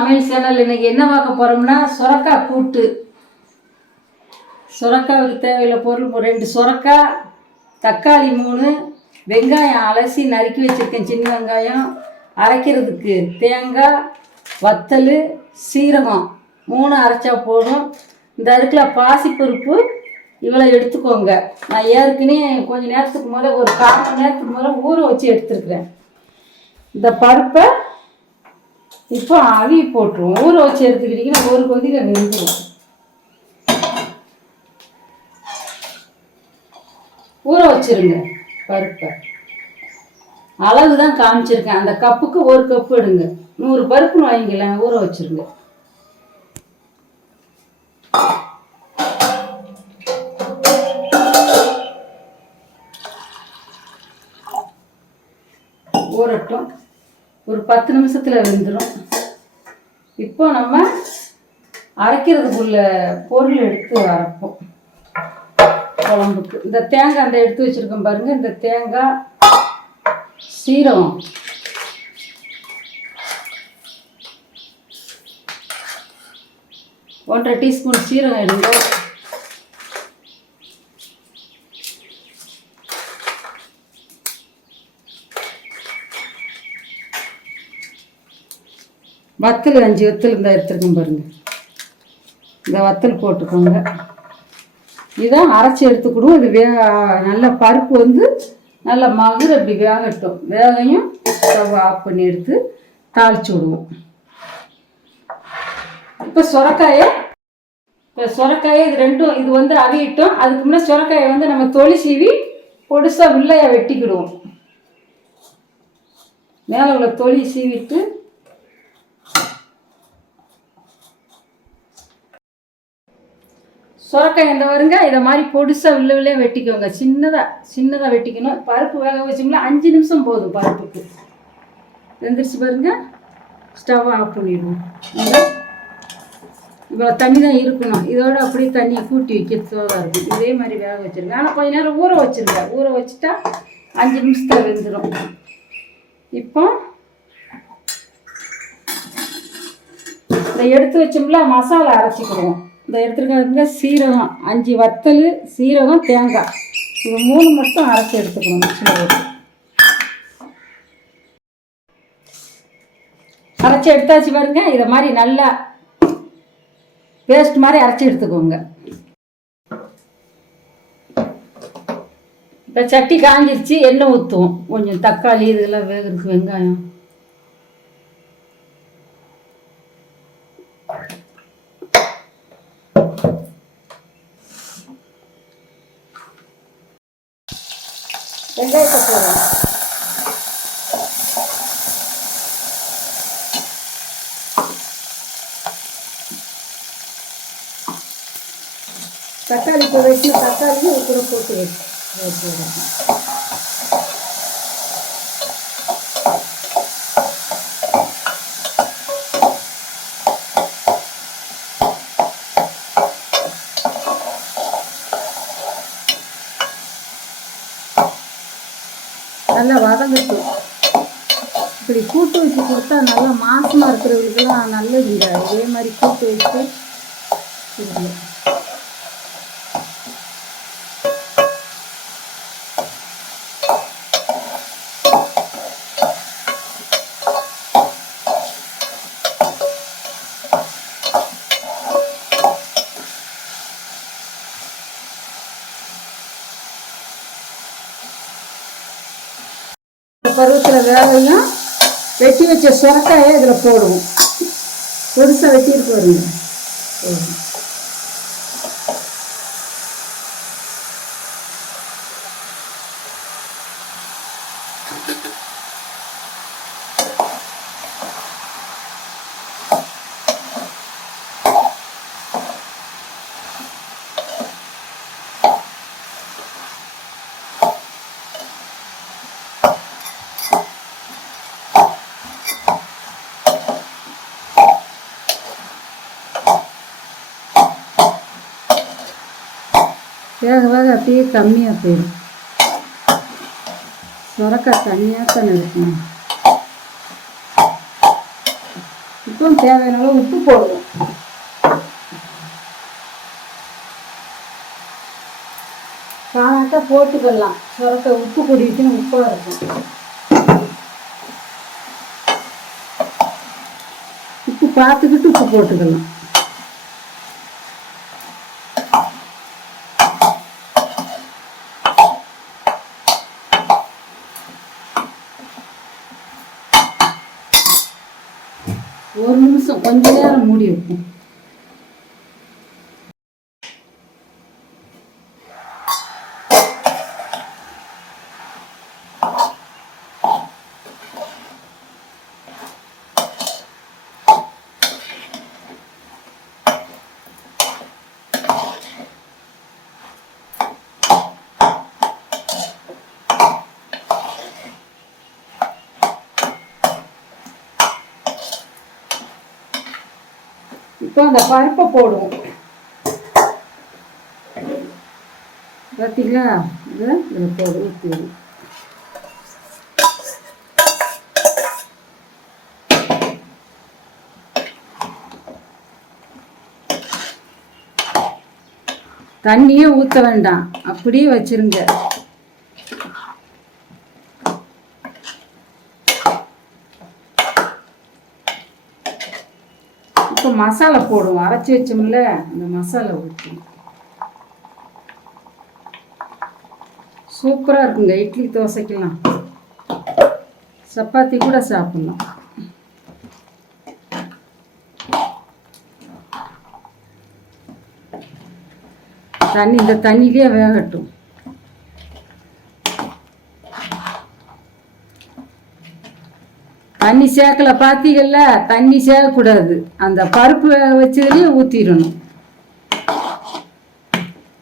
சமையல் சேனல். இன்னைக்கு என்ன பார்க்க போகிறோம்னா சுரக்காய் கூட்டு. சுரக்காவுக்கு தேவையான பொருள் 2 சுரக்காய், தக்காளி 3, வெங்காயம் அலசி நறுக்கி வச்சுருக்கேன், சின்ன வெங்காயம், அரைக்கிறதுக்கு தேங்காய், வத்தல், சீரகம் 3 அரைச்சா போதும். இந்த அதுக்குள்ள பாசிப்பருப்பு இவ்வளோ எடுத்துக்கோங்க. நான் ஏற்கனவே கொஞ்சம் நேரத்துக்கு முதல்ல ஒரு 1/4 மணி நேரத்துக்கு முதல்ல ஊற வச்சு எடுத்துருக்குறேன். இந்த பருப்பை இப்போ அவி போட்டுருவோம். ஊற வச்சு எடுத்துக்கிட்டிங்கன்னா ஒரு கொதியில் வெந்துடும். ஊற வச்சிருங்க பருப்பை. அளவு தான் காமிச்சிருக்கேன். அந்த கப்புக்கு 1 கப்பு எடுங்க. 100 பருப்புன்னு வாங்கிக்கலாம். ஊற வச்சிருங்க. ஊறட்டும். ஒரு 10 நிமிஷத்தில் வெந்துடும். இப்போ நம்ம அரைக்கிறதுக்குள்ள பொருள் எடுத்து அரைப்போம் குழம்புக்கு. இந்த தேங்காய் அந்த எடுத்து வச்சுருக்கோம் பாருங்கள். இந்த தேங்காய், சீரகம், ஒன்றரை டீஸ்பூன் சீரகம் எடுங்க. வத்தல் 5 வத்தல் இந்த எடுத்துருக்கோம் பாருங்கள். இந்த வத்தல் போட்டுக்கோங்க. இதான் அரைச்சி எடுத்துக்கணும். இது நல்ல பருப்பு நல்ல மகுர அப்படி வேகட்டும். வேகையும் ஸ்டவ் ஆஃப் பண்ணி எடுத்து தாளிச்சு விடுவோம். இப்போ சுரக்காயை இது ரெண்டும் இது அவியிட்டோம். அதுக்கு முன்னே சுரக்காயை நம்ம தொளி சீவி பொடுசாக உள்ளையாக வெட்டிக்கிடுவோம். மேலே உள்ள தொளி சீவிட்டு சுரக்காய் இந்த வருங்க. இதை மாதிரி பொடிசாக உள்ளே வெட்டிக்கோங்க. சின்னதாக வெட்டிக்கணும். பருப்பு வேக வச்சோம்னா 5 நிமிஷம் போதும். பருப்புக்கு வெந்துருச்சு பாருங்க. ஸ்டவ் ஆஃப் பண்ணிடுவோம். இவ்வளோ தண்ணி தான் இருக்கணும். இதோட அப்படியே தண்ணியை கூட்டி வைக்கிறதோட இருக்கும். இதே மாதிரி வேக வச்சுருங்க. ஆனால் கொஞ்சம் நேரம் ஊற வச்சுருங்க. ஊற வச்சுட்டா 5 நிமிஷத்தில் வெந்துடும். இப்போ இதை எடுத்து வச்சோம்ல மசாலா அரைச்சிக்கிடுவோம். இந்த எடுத்துருக்காங்க சீரகம் 5 வத்தல், சீரகம், தேங்காய் இது 3 மட்டும் அரைச்சி எடுத்துக்கணும். மிக்சியில் போட்டு அரைச்சி எடுத்தாச்சு பாருங்க. இதை மாதிரி நல்லா பேஸ்ட் மாதிரி அரைச்சி எடுத்துக்கோங்க. இப்போ சட்டி காஞ்சிருச்சு. எண்ணெய் ஊற்றுவோம். கொஞ்சம் தக்காளி இதெல்லாம் வேகிறதுக்கு வெங்காயம் வெங்காயத்தை போடுறோம். தக்காளி இப்போ வச்சு தக்காளியும் கூட போட்டு வச்சு நல்லா வதங்கட்டும். இப்படி கூட்டு வச்சு கொடுத்தா நல்லா மாசமாக இருக்கிறவங்களுக்கெல்லாம் நல்லதுங்க. இதே மாதிரி கூட்டு வச்சு பருவத்தில் வேலையும் வெட்டி வச்ச சுரக்காயை இதில் போடுவோம். பொருசாக வெட்டிட்டு வருங்க. வேக வேக அப்படியே கம்மியாக போயிடும். சுரக்காய் தனியாக தானே இருக்கணும். இப்போ தேவையான அளவு உப்பு போடுவோம். காணாட்டா போட்டுக்கலாம். சுரக்க உப்பு குடிச்சுன்னு உப்பாக இருக்கும். உப்பு பார்த்துக்கிட்டு உப்பு போட்டுக்கலாம். ஒரு நிமிஷம் கொஞ்ச நேரம் மூடி வைப்போம். இப்போ அந்த பருப்பை போடுவோம். பார்த்தீங்களா? இதில் போடு ஊற்றி. தண்ணியே ஊற்ற வேண்டாம், அப்படியே வச்சிருங்க. இப்போ மசாலா போடுவோம். அரைச்சி வச்சோம்ல அந்த மசாலா ஊற்றி. சூப்பராக இருக்குங்க. இட்லி தோசைக்கெல்லாம், சப்பாத்தி கூட சாப்பிட்லாம். தண்ணி இந்த தண்ணியிலே வேகட்டும். தண்ணி சேர்க்கல பார்த்தீங்கல்ல, தண்ணி சேர்க்கக்கூடாது. அந்த பருப்பு வேக வச்சதுலேயே ஊற்றிடணும்.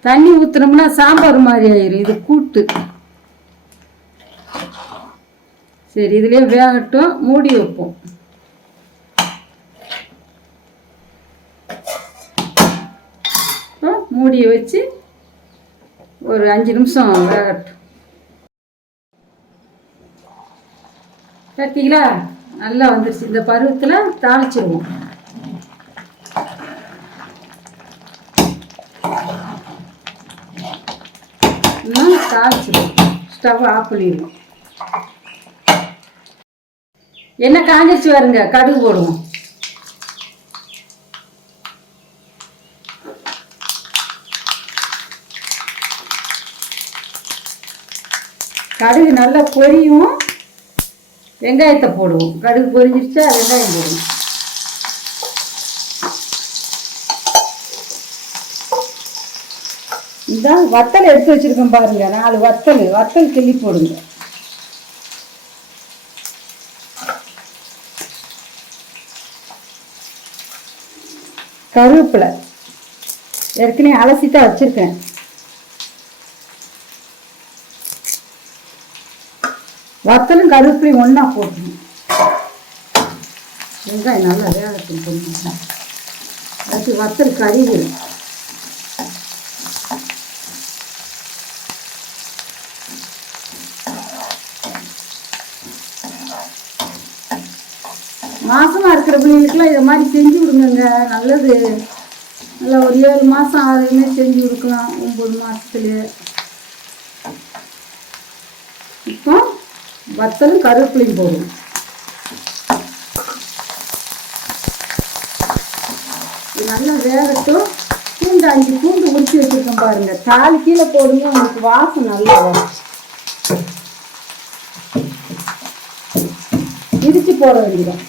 தண்ணி ஊற்றுனோம்னா சாம்பார் மாதிரி ஆயிரும். இது கூட்டு. சரி, இதுலேயே வேகட்டும். மூடி வைப்போம். மூடியை வச்சு ஒரு 5 நிமிஷம் வேகட்டும். பார்த்தீங்களா? நல்லா வந்துருச்சு. இந்த பருவத்தில் தாளிச்சிருவோம். தாளிச்சிருவோம். ஸ்டவ் ஆஃப் பண்ணிடுவோம். என்ன காஞ்சிச்சு வருங்க, கடுகு போடுவோம். கடுகு நல்லா பொரியும். வெங்காயத்தை போடுவோம். கடுகு பொரிஞ்சிருச்சா வெங்காயம் போடுவோம். இந்த வத்தல் எடுத்து வச்சிருக்கோம் பாருங்க, 4 வத்தல் கிள்ளி போடுங்க. கருவேப்பிலை ஏற்கனவே அலசித்தான் வச்சிருக்கேன். வத்தலும் கருவேப்பிலையும் ஒன்றா போட்டுருணும். வெங்காயம் நல்லா வேகட்டும் கொஞ்சம். அதுக்கு வத்தல் கறிவிடும். மாசமாக இருக்கிற பிள்ளைங்களுக்குலாம் இதை மாதிரி செஞ்சு விடுங்க. நல்லது. நல்லா ஒரு 7 மாதம் ஆகுதுமே செஞ்சு கொடுக்கலாம். 9 மாதத்துலேயே. இப்போ வத்தலும் கருவேப்பிலையும் போடுவோம். இது நல்லா வேகட்டும். பூண்டு 5 பூண்டு உரிச்சு வச்சுருக்கோம் பாருங்க. 4 கீழே போடுங்க, உங்களுக்கு வாசம் நல்லா வரும். இடிச்சு போட வேண்டியதான்.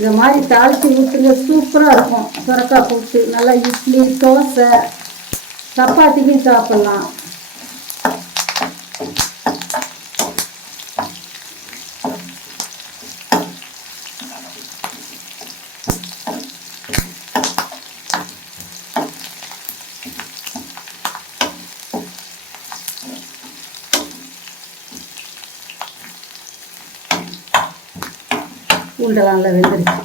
இதை மாதிரி தாளித்து ஊற்றுங்க. சூப்பராக இருக்கும். சுரக்காய் கூட்டு நல்லா இட்லி, தோசை, சப்பாத்திக்கும் சாப்பிட்லாம். பூண்டெல்லாம் நல்லா வெந்துருச்சு.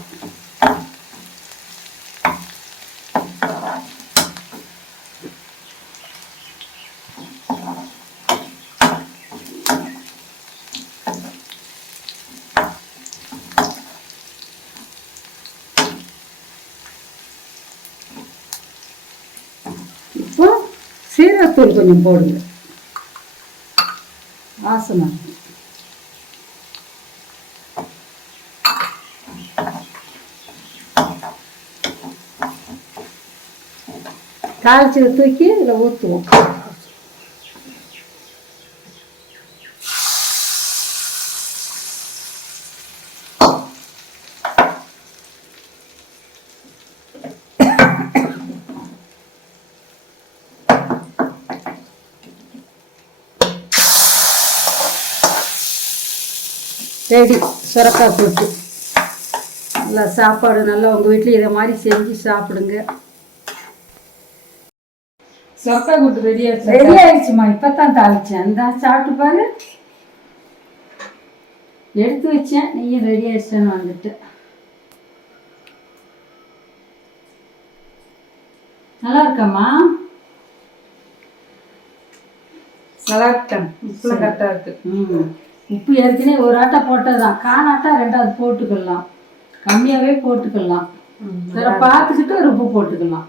இப்போ சீரகத்தூள் கொஞ்சம் போடுங்க, வாசனை. தாளிச்சதை தூக்கி இதில் ஊற்றுவோம். ரெடி சுரக்காய் கூட்டு. நல்லா சாப்பாடு நல்லா உங்கள் வீட்டில் இதை மாதிரி செஞ்சு சாப்பிடுங்க. சுரக்காய் கூட்டு ரெடி ஆயிடுச்சுமா. இப்போ தான் தாளிச்சேன். இந்த சாப்பிட்டு பாரு. எடுத்து வச்சேன், நீயும் ரெடி ஆயிடுச்சேன்னு வந்துட்டு. நல்லா இருக்காம்மா? நல்லா இருக்கேன். உப்பு கரெக்டாக இருக்கு. உப்பு ஏற்கனவே ஒரு ஆட்டை போட்டதுதான். காணாட்டா ரெண்டாவது போட்டுக்கலாம், கம்மியாகவே போட்டுக்கலாம். வேற பார்த்துக்கிட்டு ஒரு உப்பு போட்டுக்கலாம்.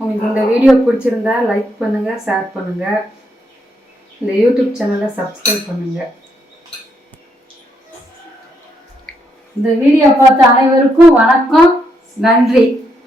உங்களுக்கு இந்த வீடியோ பிடிச்சிருந்தா லைக் பண்ணுங்க, ஷேர் பண்ணுங்க, இந்த யூடியூப் சேனலை சப்ஸ்கிரைப் பண்ணுங்க. இந்த வீடியோ பார்த்த அனைவருக்கும் வணக்கம், நன்றி.